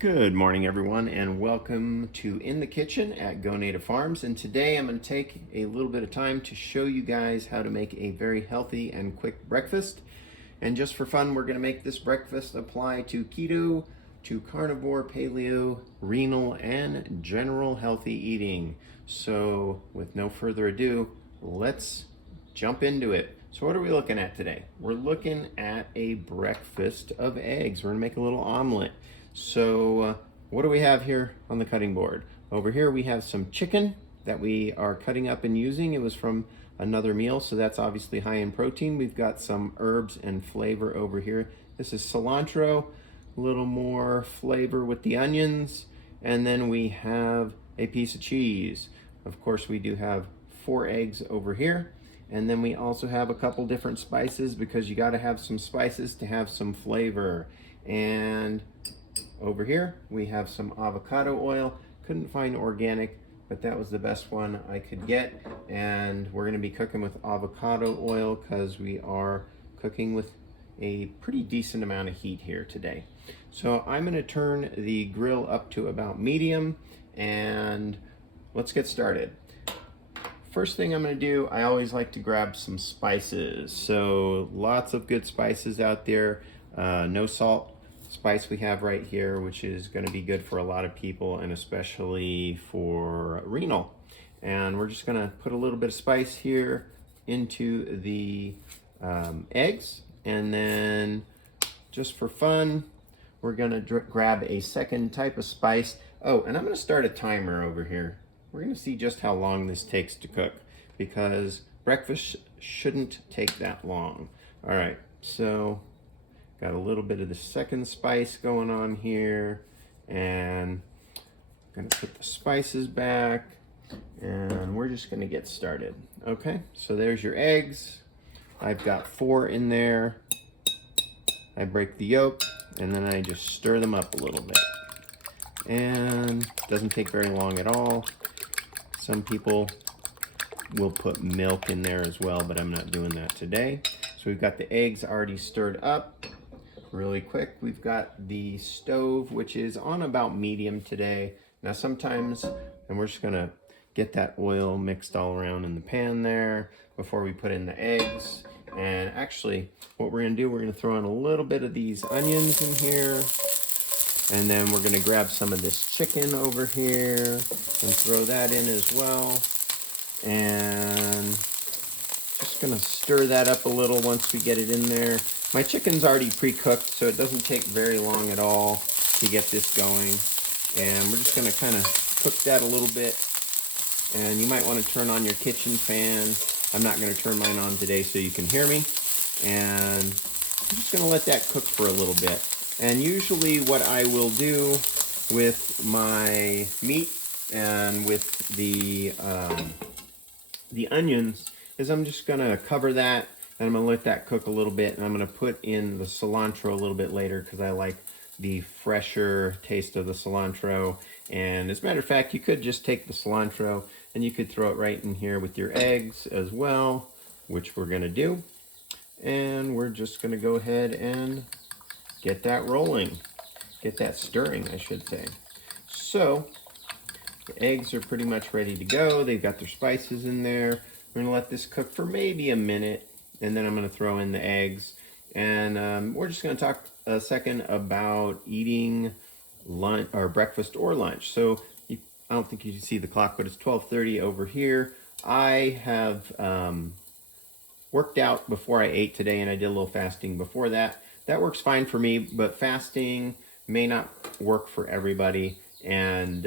Good morning, everyone, and welcome to In the Kitchen at Go Native Farms. And today I'm going to take a little bit of time to show you guys how to make a very healthy and quick breakfast. And just for fun, we're going to make this breakfast apply to keto, to carnivore, paleo, renal, and general healthy eating. So with no further ado, let's jump into it. So what are we looking at today? We're looking at a breakfast of eggs. We're going to make a little omelet. So what do we have here on the cutting board? Over here we have some chicken that we are cutting up and using. It was from another meal, so that's obviously high in protein. We've got some herbs and flavor over here. This is cilantro, a little more flavor with the onions, and then we have a piece of cheese. Of course, we do have 4 eggs over here, and then we also have a couple different spices because you got to have some spices to have some flavor. And over here we have some avocado oil. Couldn't find organic, but that was the best one I could get, and we're going to be cooking with avocado oil because we are cooking with a pretty decent amount of heat here today. So I'm going to turn the grill up to about medium, and let's get started. First thing I'm going to do, I always like to grab some spices. So lots of good spices out there. No salt spice we have right here, which is going to be good for a lot of people, and especially for renal. And we're just going to put a little bit of spice here into the eggs, and then just for fun we're going to grab a second type of spice. Oh, and I'm going to start a timer over here. We're going to see just how long this takes to cook, because breakfast shouldn't take that long. All right, so got a little bit of the second spice going on here, and I'm gonna put the spices back, and we're just gonna get started. Okay, so there's your eggs. I've got 4 in there. I break the yolk, and then I just stir them up a little bit. And it doesn't take very long at all. Some people will put milk in there as well, but I'm not doing that today. So we've got the eggs already stirred up. Really quick, we've got the stove, which is on about medium today. Now sometimes, and we're just gonna get that oil mixed all around in the pan there before we put in the eggs. And actually, what we're gonna do, we're gonna throw in a little bit of these onions in here, and then we're gonna grab some of this chicken over here and throw that in as well. And just gonna stir that up a little once we get it in there. My chicken's already pre-cooked, so it doesn't take very long at all to get this going. And we're just gonna kind of cook that a little bit. And you might want to turn on your kitchen fan. I'm not gonna turn mine on today so you can hear me. And I'm just gonna let that cook for a little bit. And usually what I will do with my meat and with the onions is I'm just gonna cover that, and I'm gonna let that cook a little bit, and I'm gonna put in the cilantro a little bit later because I like the fresher taste of the cilantro. And as a matter of fact, you could just take the cilantro and you could throw it right in here with your eggs as well, which we're gonna do. And we're just gonna go ahead and get that rolling, get that stirring, I should say. So the eggs are pretty much ready to go. They've got their spices in there. We're gonna let this cook for maybe a minute, and then I'm gonna throw in the eggs. And we're just gonna talk a second about eating lunch or breakfast or lunch. So I don't think you can see the clock, but it's 12:30 over here. I have worked out before I ate today, and I did a little fasting before that. That works fine for me, but fasting may not work for everybody. And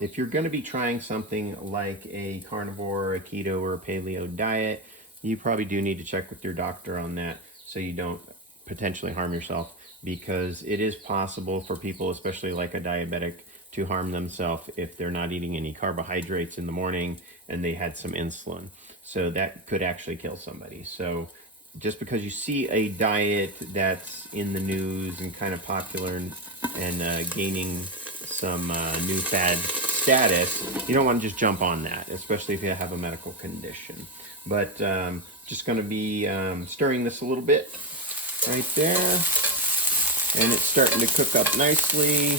if you're going to be trying something like a carnivore, a keto, or a paleo diet, you probably do need to check with your doctor on that so you don't potentially harm yourself, because it is possible for people, especially like a diabetic, to harm themselves if they're not eating any carbohydrates in the morning and they had some insulin. So that could actually kill somebody. So just because you see a diet that's in the news and kind of popular and gaining some new fad status, you don't want to just jump on that, especially if you have a medical condition. But just going to be stirring this a little bit right there. and it's starting to cook up nicely.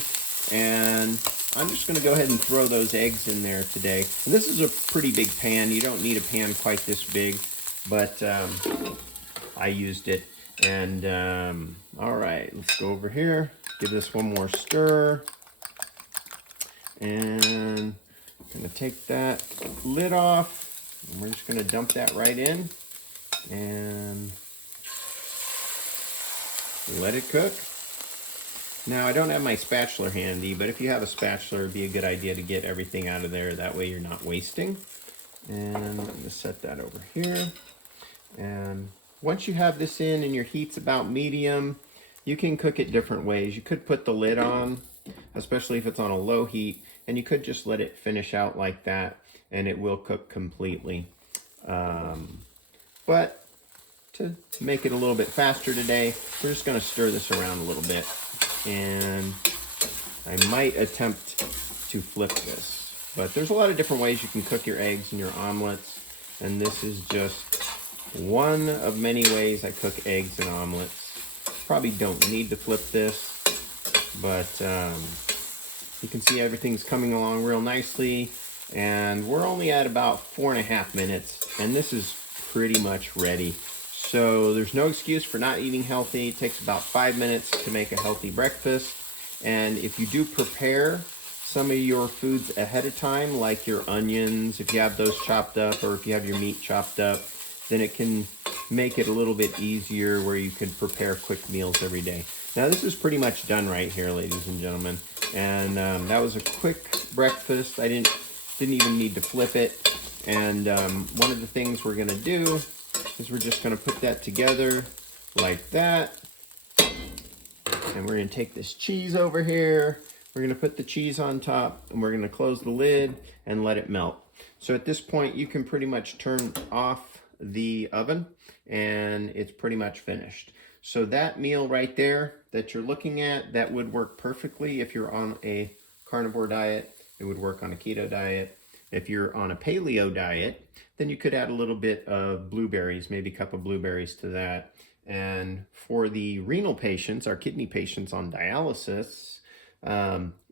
And I'm just going to go ahead and throw those eggs in there today. And this is a pretty big pan. You don't need a pan quite this big, but I used it. And all right, let's go over here, give this one more stir. And I'm going to take that lid off, and we're just going to dump that right in and let it cook. Now, I don't have my spatula handy, but if you have a spatula, it'd be a good idea to get everything out of there. That way you're not wasting. And I'm going to set that over here. And once you have this in and your heat's about medium, you can cook it different ways. You could put the lid on, especially if it's on a low heat, and you could just let it finish out like that, and it will cook completely. But to make it a little bit faster today, we're just going to stir this around a little bit. And I might attempt to flip this. But there's a lot of different ways you can cook your eggs and your omelets, and this is just one of many ways I cook eggs and omelets. Probably don't need to flip this, but you can see everything's coming along real nicely, and we're only at about 4.5 minutes, and this is pretty much ready. So there's no excuse for not eating healthy. It takes about 5 minutes to make a healthy breakfast, and if you do prepare some of your foods ahead of time, like your onions, if you have those chopped up, or if you have your meat chopped up, then it can make it a little bit easier where you can prepare quick meals every day. Now this is pretty much done right here, ladies and gentlemen. And that was a quick breakfast. I didn't even need to flip it. And one of the things we're gonna do is we're just gonna put that together like that. And we're gonna take this cheese over here. We're gonna put the cheese on top, and we're gonna close the lid and let it melt. So at this point, you can pretty much turn off the oven, and it's pretty much finished. So that meal right there that you're looking at, that would work perfectly if you're on a carnivore diet. It would work on a keto diet. If you're on a paleo diet, then you could add a little bit of blueberries, maybe a cup of blueberries to that. And for the renal patients, our kidney patients on dialysis,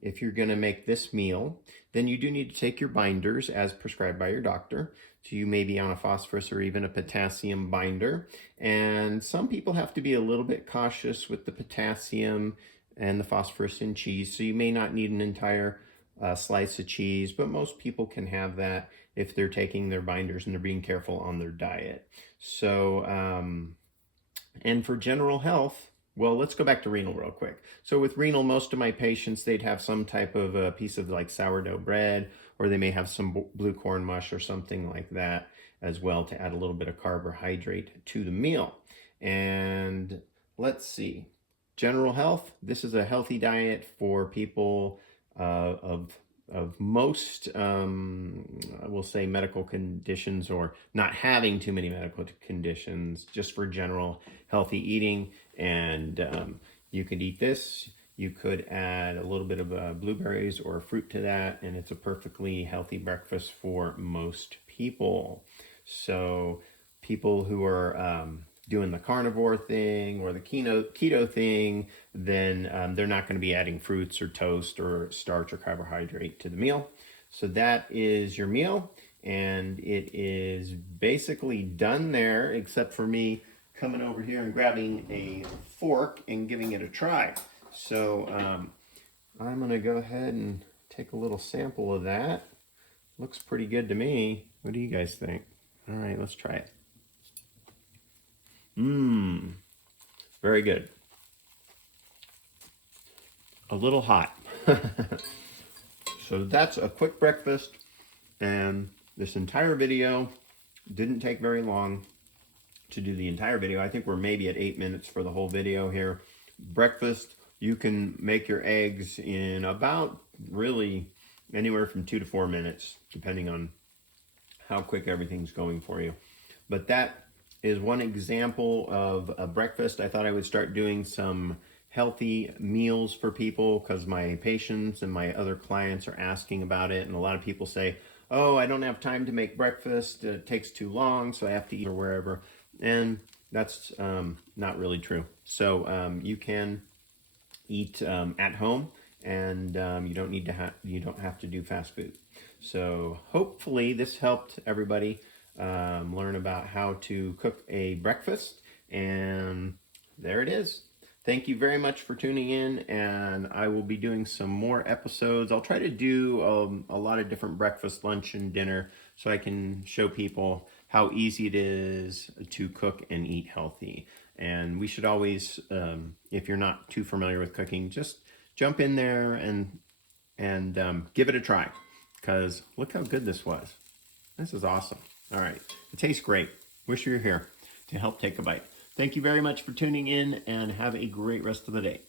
if you're going to make this meal, then you do need to take your binders as prescribed by your doctor. So you may be on a phosphorus or even a potassium binder. And some people have to be a little bit cautious with the potassium and the phosphorus in cheese. So you may not need an entire slice of cheese, but most people can have that if they're taking their binders and they're being careful on their diet. So, and for general health, well, let's go back to renal real quick. So with renal, most of my patients, they'd have some type of a piece of like sourdough bread, or they may have some blue corn mush or something like that as well to add a little bit of carbohydrate to the meal. And let's see, general health, this is a healthy diet for people of most, I will say, medical conditions, or not having too many medical conditions, just for general healthy eating. And you could eat this. You could add a little bit of blueberries or fruit to that, and it's a perfectly healthy breakfast for most people. So people who are doing the carnivore thing or the keto thing, then they're not going to be adding fruits or toast or starch or carbohydrate to the meal. So that is your meal, and it is basically done there, except for me coming over here and grabbing a fork and giving it a try. So I'm going to go ahead and take a little sample of that. Looks pretty good to me. What do you guys think? All right, let's try it. Very good. A little hot. So that's a quick breakfast, and this entire video didn't take very long to do the entire video. I think we're maybe at 8 minutes for the whole video here. Breakfast, you can make your eggs in about really anywhere from 2 to 4 minutes, depending on how quick everything's going for you. But that is one example of a breakfast. I thought I would start doing some healthy meals for people because my patients and my other clients are asking about it. And a lot of people say, oh, I don't have time to make breakfast. It takes too long, so I have to eat or wherever. And that's not really true. So you can eat at home, and you don't have to do fast food. So hopefully this helped everybody learn about how to cook a breakfast, and there it is. Thank you very much for tuning in, and I will be doing some more episodes. I'll try to do a lot of different breakfast, lunch, and dinner so I can show people how easy it is to cook and eat healthy. And we should always, if you're not too familiar with cooking, just jump in there and give it a try, because look how good this was. This is awesome. All right, it tastes great. Wish you were here to help take a bite. Thank you very much for tuning in, and have a great rest of the day.